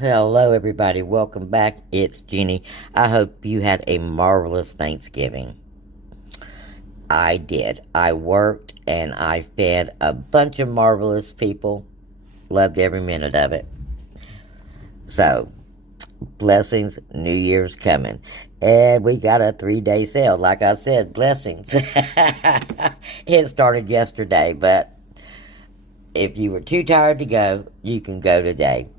Hello, everybody. Welcome back. It's Jeannie. I hope you had a marvelous Thanksgiving. I did. I worked and I fed a bunch of marvelous people. Loved every minute of it. So, blessings. New Year's coming. And we got a 3-day sale. Like I said, blessings. It started yesterday, but if you were too tired to go, you can go today.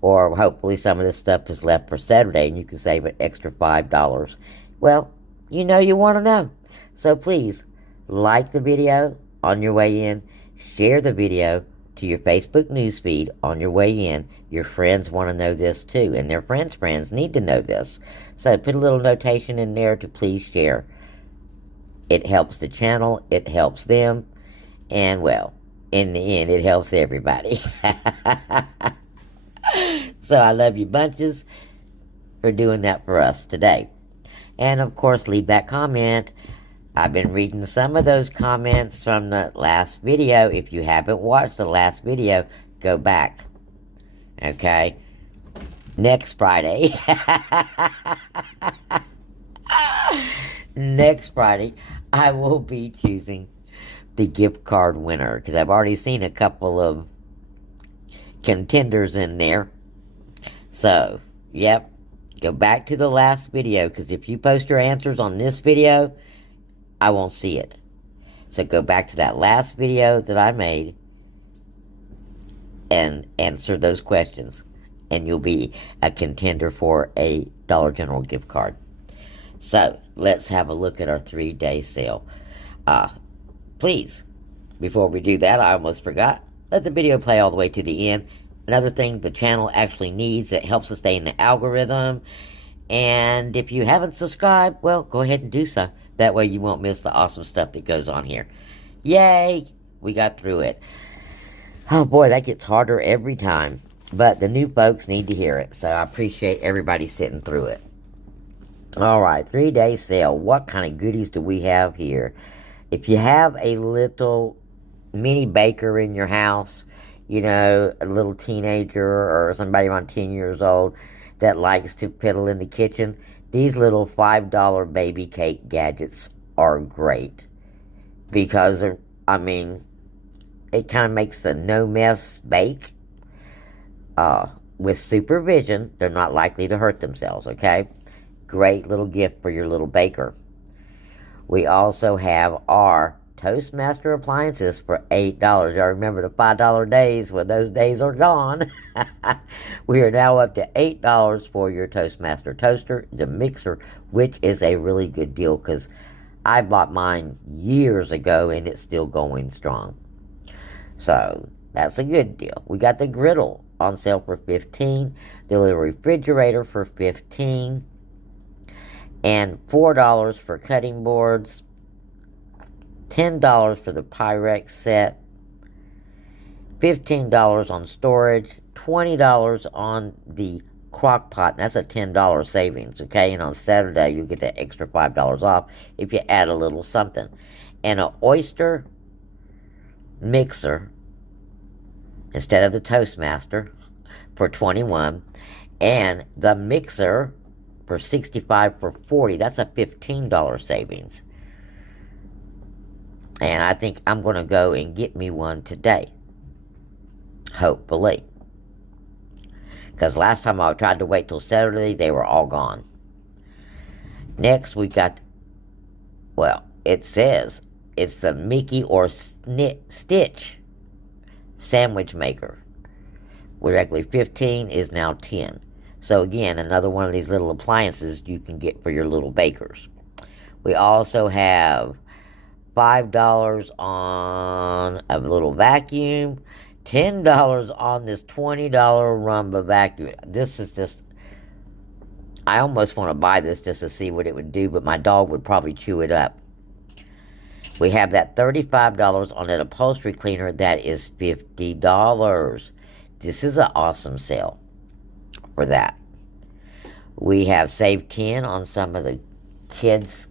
Or hopefully some of this stuff is left for Saturday and you can save an extra $5. Well, you want to know. So please, like the video on your way in. Share the video to your Facebook newsfeed on your way in. Your friends want to know this too, and their friends need to know this. So put a little notation in there to please share. It helps the channel, it helps them, and well, in the end, it helps everybody. So I love you bunches for doing that for us today. And of course, leave that comment. I've been reading some of those comments from the last video. If you haven't watched the last video, go back. Okay? Next Friday. Next Friday, I will be choosing the gift card winner. Because I've already seen a couple of contenders in there. So, yep, go back to the last video, because if you post your answers on this video, I won't see it. So go back to that last video that I made and answer those questions, and you'll be a contender for a Dollar General gift card. So, let's have a look at our 3-day sale. Please, before we do that, I almost forgot, let the video play all the way to the end. Another thing the channel actually needs that helps us stay in the algorithm. And if you haven't subscribed, well, go ahead and do so. That way you won't miss the awesome stuff that goes on here. Yay! We got through it. Oh boy, that gets harder every time. But the new folks need to hear it. So I appreciate everybody sitting through it. Alright, 3-day sale. What kind of goodies do we have here? If you have a little mini baker in your house, a little teenager or somebody around 10 years old that likes to piddle in the kitchen, these little $5 baby cake gadgets are great. Because, it kind of makes the no-mess bake. With supervision, they're not likely to hurt themselves, okay? Great little gift for your little baker. We also have our Toastmaster appliances for $8. I remember the $5 days. Well, those days are gone. We are now up to $8 for your Toastmaster toaster, the mixer, which is a really good deal because I bought mine years ago and it's still going strong. So that's a good deal. We got the griddle on sale for $15, the little refrigerator for $15, and $4 for cutting boards. $10 for the Pyrex set, $15 on storage, $20 on the crock pot. That's a $10 savings, okay? And on Saturday, you get that extra $5 off if you add a little something. And an oyster mixer instead of the Toastmaster for $21, and the mixer for $65 for $40. That's a $15 savings. And I think I'm going to go and get me one today. Hopefully. Because last time I tried to wait till Saturday, they were all gone. Next, we got, well, it says it's the Mickey or Stitch sandwich maker. Regularly 15 is now 10. So again, another one of these little appliances you can get for your little bakers. We also have $5 on a little vacuum, $10 on this $20 Rumba vacuum. This is just, I almost want to buy this just to see what it would do, but my dog would probably chew it up. We have that $35 on an upholstery cleaner that is $50. This is an awesome sale for that. We have saved 10 on some of the kids'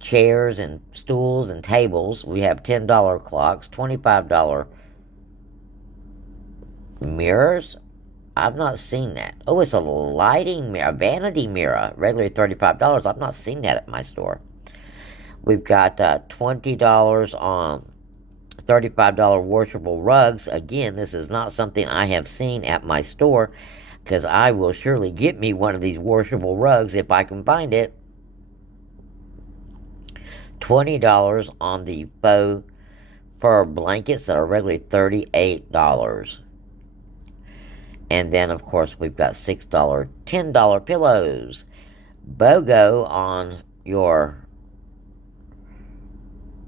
chairs and stools and tables. We have $10 clocks, $25 mirrors, I've not seen that. Oh, it's a lighting mirror, a vanity mirror, regularly $35. I've not seen that at my store. We've got $20 on $35 washable rugs. Again, this is not something I have seen at my store, because I will surely get me one of these washable rugs if I can find it. $20 on the faux fur blankets that are regularly $38. And then, of course, we've got $6, $10 pillows. BOGO on your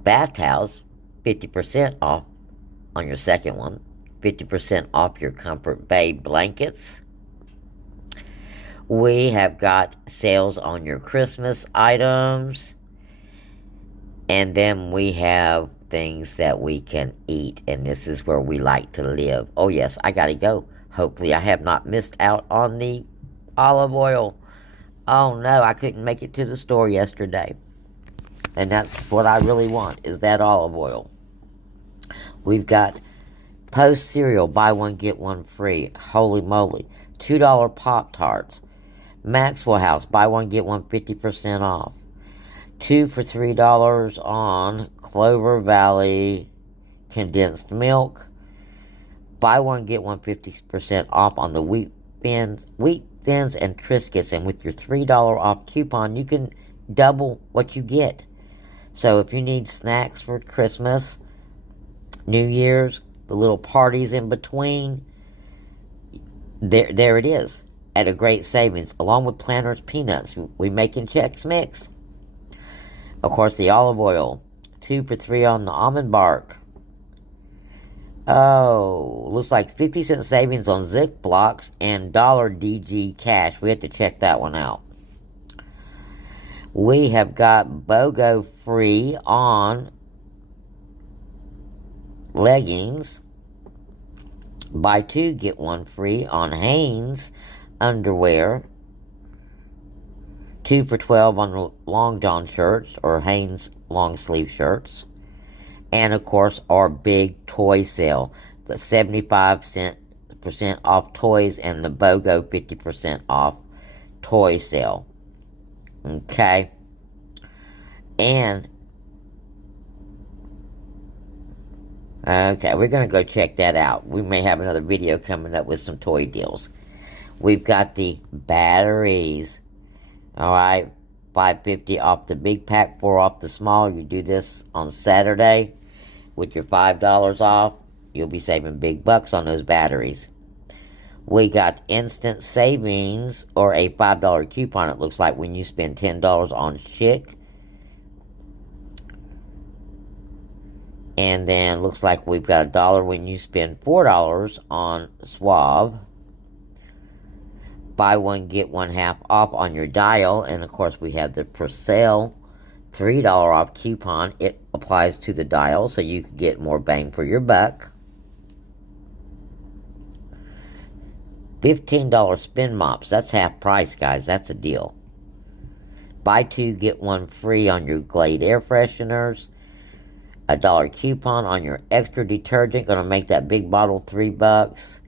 bath towels, 50% off on your second one. 50% off your Comfort Bay blankets. We have got sales on your Christmas items. And then we have things that we can eat. And this is where we like to live. Oh, yes, I gotta go. Hopefully I have not missed out on the olive oil. Oh, no, I couldn't make it to the store yesterday. And that's what I really want, is that olive oil. We've got Post cereal, buy one, get one free. Holy moly. $2 Pop-Tarts. Maxwell House, buy one, get one 50% off. 2 for $3 on Clover Valley condensed milk. Buy one, get one 50% off on the wheat thins and Triscuits. And with your $3 off coupon, you can double what you get. So if you need snacks for Christmas, New Year's, the little parties in between, there it is, at a great savings, along with Planters peanuts. We making Chex Mix. Of course, the olive oil, 2 for $3 on the almond bark. Oh, looks like 50-cent savings on Zip blocks and $DG cash. We have to check that one out. We have got BOGO free on leggings. Buy two, get one free on Hanes underwear. 2 for $12 on long john shirts or Hanes long sleeve shirts. And of course, our big toy sale, the 75% off toys and the BOGO 50% off toy sale. Okay. And okay, we're going to go check that out. We may have another video coming up with some toy deals. We've got the batteries. Alright, $5.50 off the big pack, 4 off the small. You do this on Saturday with your $5 off. You'll be saving big bucks on those batteries. We got instant savings, or a $5 coupon, it looks like, when you spend $10 on Chick. And then looks like we've got $1 when you spend $4 on Suave. Buy one, get one half off on your Dial. And of course, we have the for sale $3 off coupon. It applies to the Dial, so you can get more bang for your buck. $15 spin mops. That's half price, guys. That's a deal. Buy two, get one free on your Glade air fresheners. $1 coupon on your extra detergent. Going to make that big bottle $3.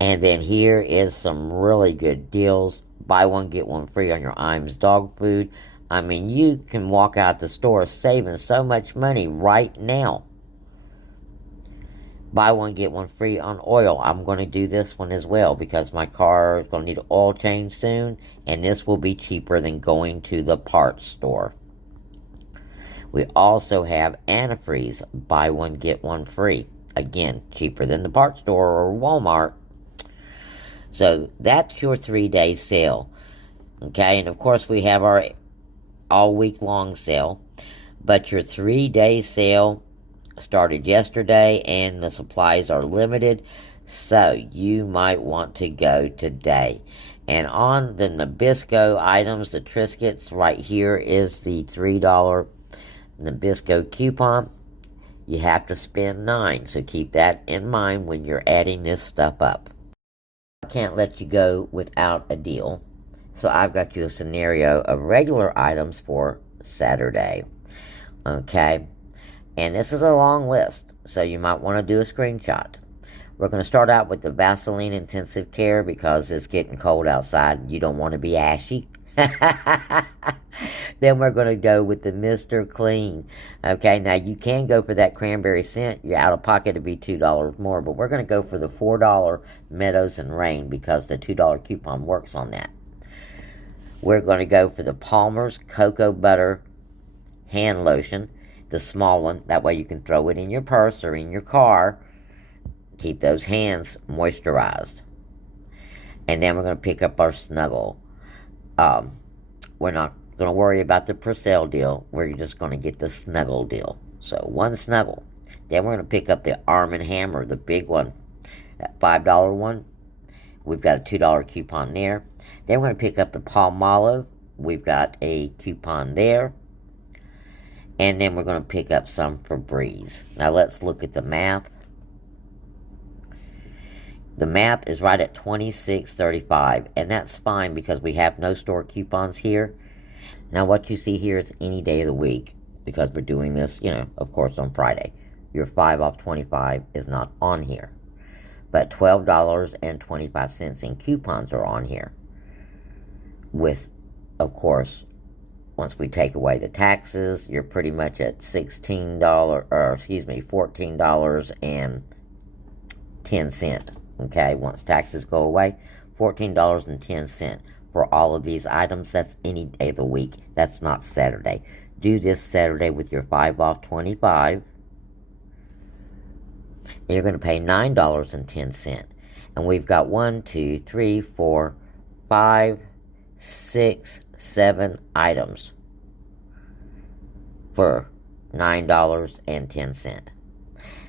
And then here is some really good deals. Buy one, get one free on your Iams dog food. I mean, you can walk out the store saving so much money right now. Buy one, get one free on oil. I'm going to do this one as well because my car is going to need an oil change soon. And this will be cheaper than going to the parts store. We also have antifreeze. Buy one, get one free. Again, cheaper than the parts store or Walmart. So that's your 3-day sale. Okay, and of course we have our all week long sale. But your 3-day sale started yesterday and the supplies are limited. So you might want to go today. And on the Nabisco items, the Triscuits, right here is the $3 Nabisco coupon. You have to spend $9. So keep that in mind when you're adding this stuff up. I can't let you go without a deal. So I've got you a scenario of regular items for Saturday. Okay. And this is a long list, so you might want to do a screenshot. We're going to start out with the Vaseline Intensive Care because it's getting cold outside and you don't want to be ashy. Then we're going to go with the Mr. Clean. Okay, now you can go for that cranberry scent. You're out of pocket to be $2 more, but we're going to go for the $4 Meadows and Rain because the $2 coupon works on that. We're going to go for the Palmer's Cocoa Butter Hand Lotion, the small one. That way you can throw it in your purse or in your car. Keep those hands moisturized. And then we're going to pick up our Snuggle. We're not going to worry about the Purcell deal. We're just going to get the Snuggle deal. So one Snuggle. Then we're going to pick up the Arm & Hammer, the big one, that $5 one. We've got a $2 coupon there. Then we're going to pick up the Palmolive. We've got a coupon there. And then we're going to pick up some Febreze. Now let's look at the math. The math is right at $26.35, and that's fine because we have no store coupons here. Now what you see here is any day of the week because we're doing this, of course, on Friday. Your 5 off 25 is not on here. But $12.25 in coupons are on here. With, of course, once we take away the taxes, you're pretty much at $14.10. Okay, once taxes go away, $14.10 for all of these items. That's any day of the week. That's not Saturday. Do this Saturday with your 5 off 25. And you're going to pay $9.10. And we've got 1, 2, 3, 4, 5, 6, 7 items for $9.10.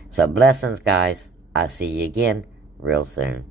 So blessings, guys. I'll see you again real soon.